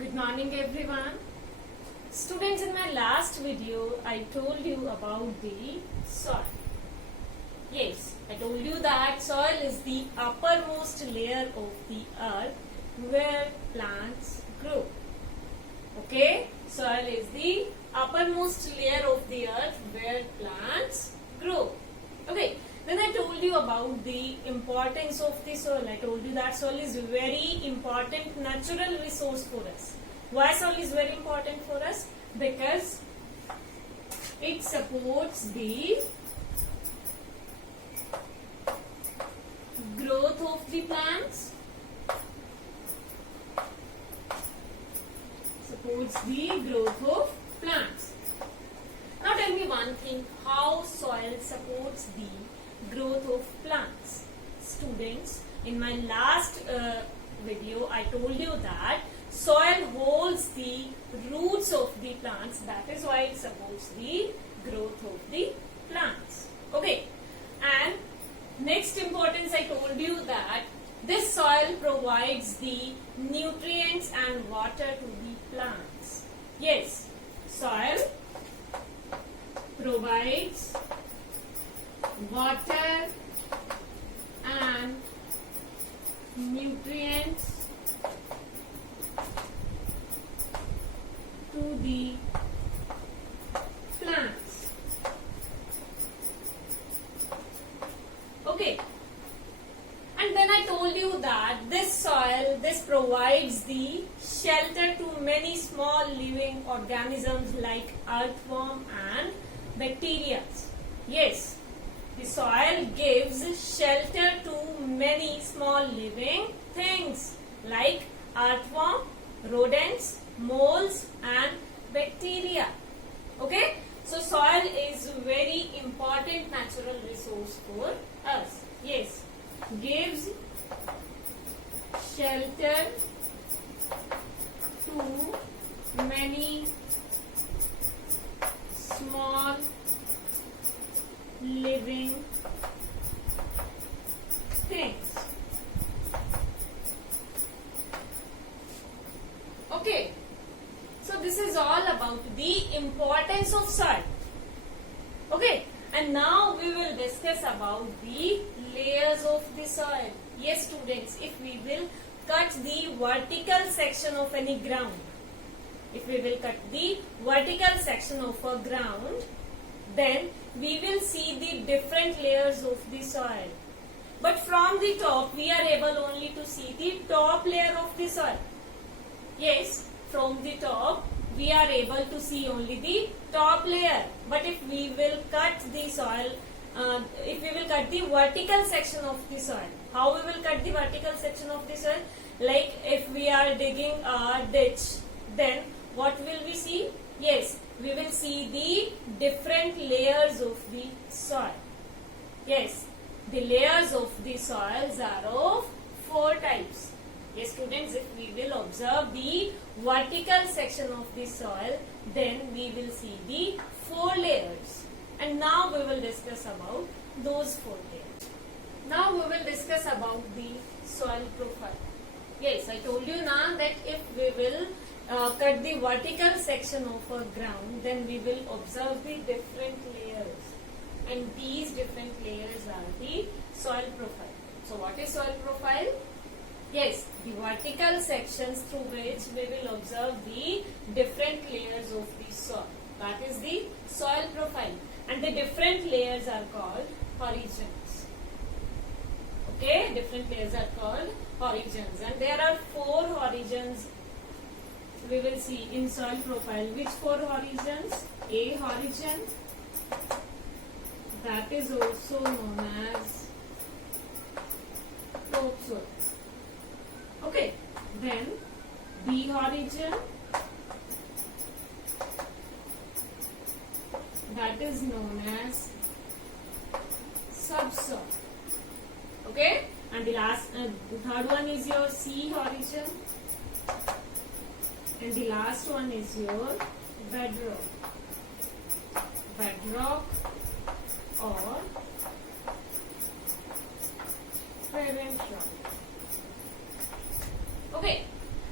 Good morning everyone. Students, in my last video I told you about the soil. Yes, I told you that soil is the uppermost layer of the earth where plants grow. Okay, soil is the uppermost layer of the earth where plants grow. Okay, then I told you about the importance of the soil. I told you that soil is a very important natural resource for us. Why soil is very important for us? Because it supports the growth of the plants, supports the growth of plants. Now tell me one thing, how soil supports the growth of plants? Students, in my last video I told you that soil holds the roots of the plants, that is why it supports the growth of the plants. Okay, and next importance, I told you that this soil provides the nutrients and water to the plants. Yes, soil provides water and nutrients to the plants. Okay, and then I told you that this soil, this provides the shelter to many small living organisms like earthworm and bacteria. Yes, the soil gives shelter to many small living things like earthworm, rodents, moles and bacteria. Okay, so soil is a very important natural resource for us. Yes, gives shelter to many small living things. Okay, so this is all about the importance of soil. Okay, and now we will discuss about the layers of the soil. Yes students, if we will cut the vertical section of any ground, if we will cut the vertical section of a ground, then we will see the different layers of the soil. But from the top, we are able only to see the top layer of the soil. Yes, from the top, we are able to see only the top layer. But if we will cut the soil, if we will cut the vertical section of the soil, how we will cut the vertical section of the soil? Like if we are digging a ditch, then what will we see? Yes, we will see the different layers of the soil. Yes, the layers of the soils are of 4 types. Yes students, if we will observe the vertical section of the soil, then we will see the 4 layers. And now we will discuss about those 4 layers. Now we will discuss about the soil profile. Yes, I told you now that if we will cut the vertical section of a ground, then we will observe the different layers. And these different layers are the soil profile. So what is soil profile? Yes, the vertical sections through which we will observe the different layers of the soil. That is the soil profile. And the different layers are called horizons. Okay, different layers are called horizons. And there are 4 horizons we will see in soil profile. Which 4 horizons? A horizon, that is also known as topsoil. Okay, then B horizon, that is known as subsoil. Okay, and the last, the third one is your C horizon, and the last one is your bedrock. Bedrock or parent rock. Okay,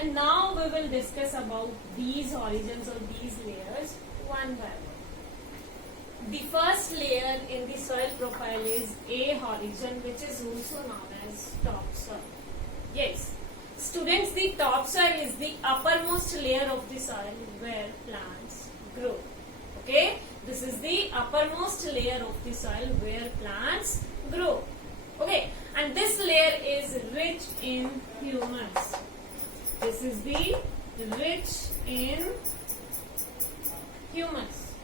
And now we will discuss about these origins or these layers one by one. The first layer in the soil profile is A horizon, which is also known as topsoil. Yes, students, the topsoil is the uppermost layer of the soil where plants grow. Okay, this is the uppermost layer of the soil where plants grow. Okay, and this layer is rich in humus. This is the rich in humus.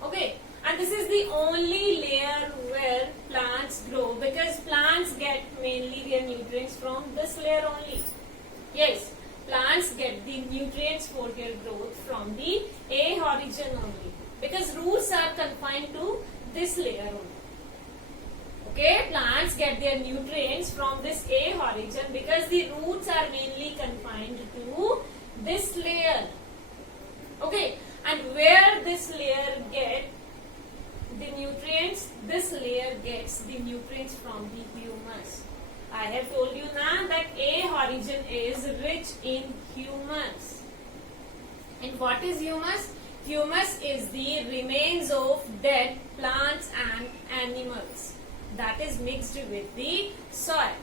Okay, and this is the only layer where plants grow because plants get mainly their nutrients from this layer only. Yes, plants get the nutrients for their growth from the A horizon only because roots are confined to this layer only. Okay, plants get their nutrients from this A horizon because the roots are mainly confined to this layer. Okay, and where this layer get the nutrients, this layer gets the nutrients from the humus. I have told you now that A horizon is rich in humus. And what is humus? Humus is the remains of dead plants and animals that is mixed with the soil.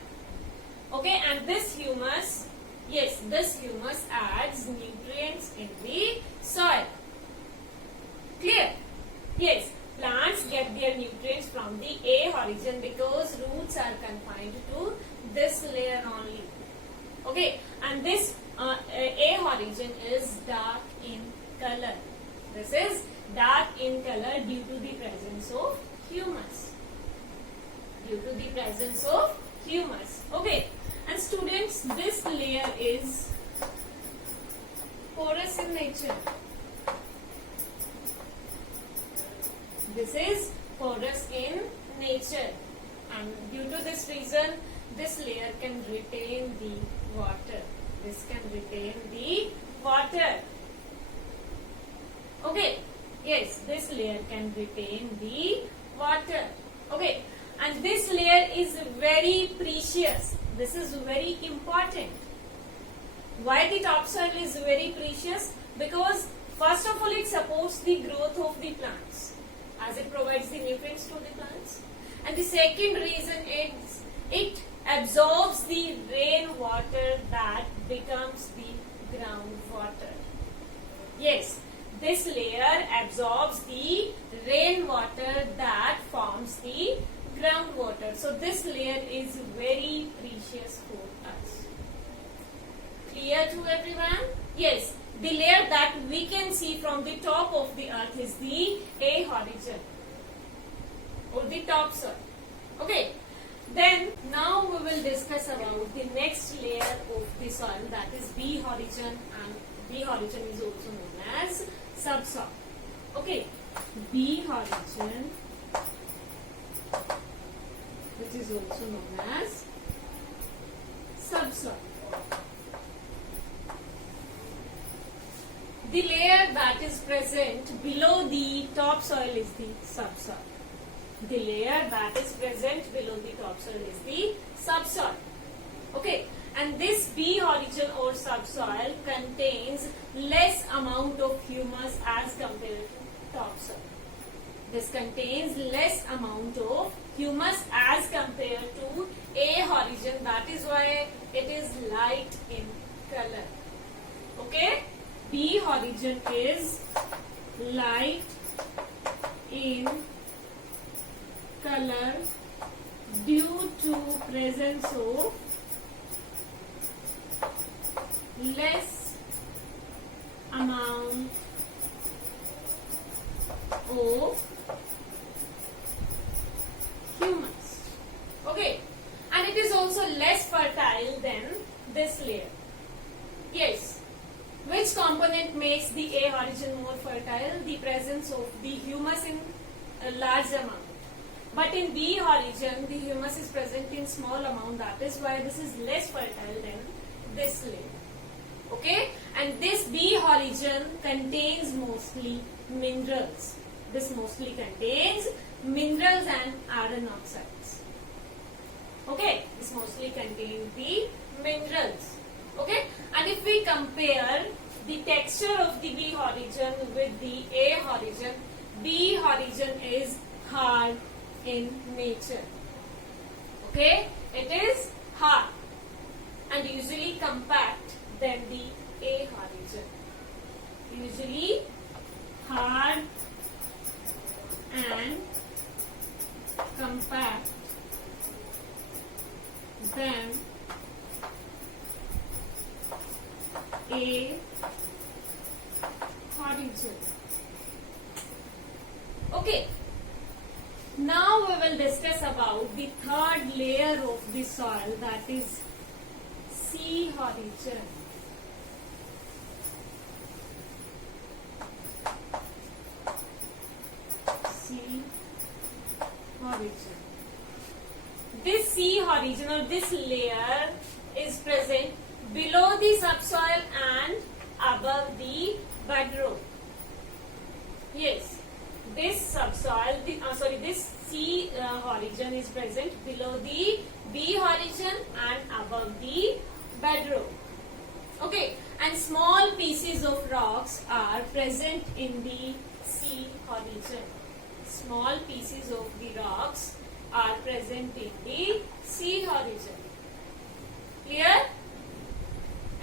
Okay, and this humus, yes, this humus adds nutrients in the soil. Clear? Yes, plants get their nutrients from the A horizon because roots are confined to this layer only. Okay, and this A horizon is dark in color. This is dark in color due to the presence of humus. Due to the presence of humus. Okay, and students, this layer is porous in nature. This is porous in nature, and due to this reason, this layer can retain the water. This can retain the water. Okay, yes, this layer can retain the water. Okay, and this layer is very precious. This is very important. Why the topsoil is very precious? Because first of all, it supports the growth of the plants as it provides the nutrients to the plants. And the second reason is it absorbs the rainwater that becomes the groundwater. Yes, this layer absorbs the rainwater that forms the groundwater. So this layer is very precious for us. Clear to everyone? Yes, the layer that we can see from the top of the earth is the A horizon or the topsoil. Okay, then now we will discuss about the next layer of the soil, that is B horizon, and B horizon is also known as subsoil. Okay, B horizon, which is also known as subsoil. The layer that is present below the topsoil is the subsoil. The layer that is present below the topsoil is the subsoil. Okay, and this B horizon or subsoil contains less amount of humus as compared to topsoil. This contains less amount of humus as compared to A horizon. That is why it is light in color. Okay, B horizon is light in color due to presence of less amount of humus. Okay, and it is also less fertile than this layer. Yes, which component makes the A horizon more fertile? The presence of the humus in a large amount. But in B horizon, the humus is present in small amount. That is why this is less fertile than this layer. Okay, and this B horizon contains mostly minerals. This mostly contains minerals and iron oxides. Okay, this mostly contains the minerals. Okay, and if we compare the texture of the B horizon with the A horizon, B horizon is hard in nature. Okay, it is hard and usually compact than the A horizon. Usually hard and compact than A horizon. Okay. Now we will discuss about the third layer of the soil, that is C horizon. C horizon. This C horizon or this layer is present below the subsoil and above the bedrock. Yes, this subsoil, this C horizon is present below the B horizon and above the bedrock. Okay, and small pieces of rocks are present in the C horizon. Small pieces of the rocks are present in the C horizon. Clear?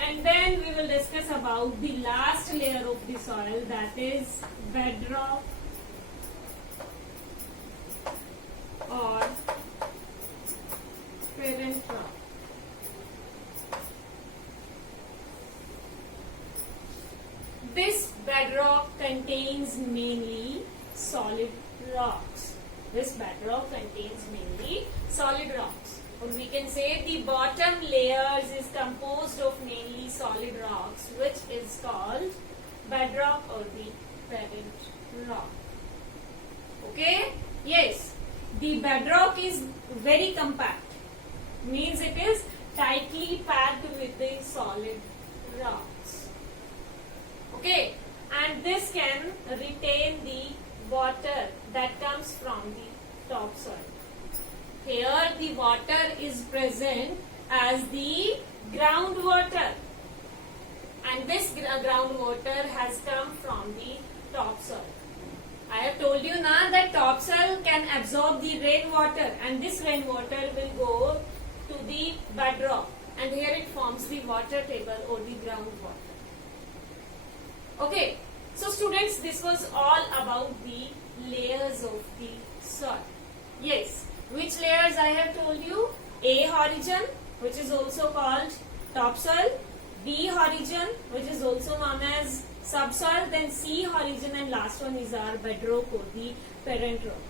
And then we will discuss about the last layer of the soil, that is bedrock or parent rock. This bedrock contains mainly solid rocks. This bedrock contains mainly solid rocks. Or we can say the bottom layers is composed of mainly solid rocks, which is called bedrock or the parent rock. Okay? Yes. The bedrock is very compact. Means it is tightly packed with the solid rocks. Okay? And this can retain the water that comes from the topsoil. Here the water is present as the groundwater, and this groundwater has come from the topsoil. I have told you now that topsoil can absorb the rainwater, and this rainwater will go to the bedrock, and here it forms the water table or the groundwater. Okay, so students, this was all about the layers of the soil. Yes. Which layers I have told you? A horizon, which is also called topsoil, B horizon, which is also known as subsoil, then C horizon, and last one is our bedrock or the parent rock.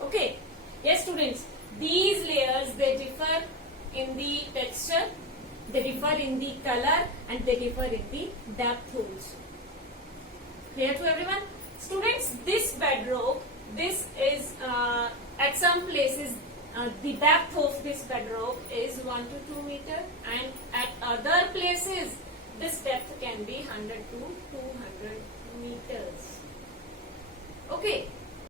Okay. Yes, students, these layers, they differ in the texture, they differ in the color, and they differ in the depth also. Clear to everyone? Students, this bedrock, this is at some places the depth of this bedrock is 1 to 2 meter, and at other places this depth can be 100 to 200 meters. Okay.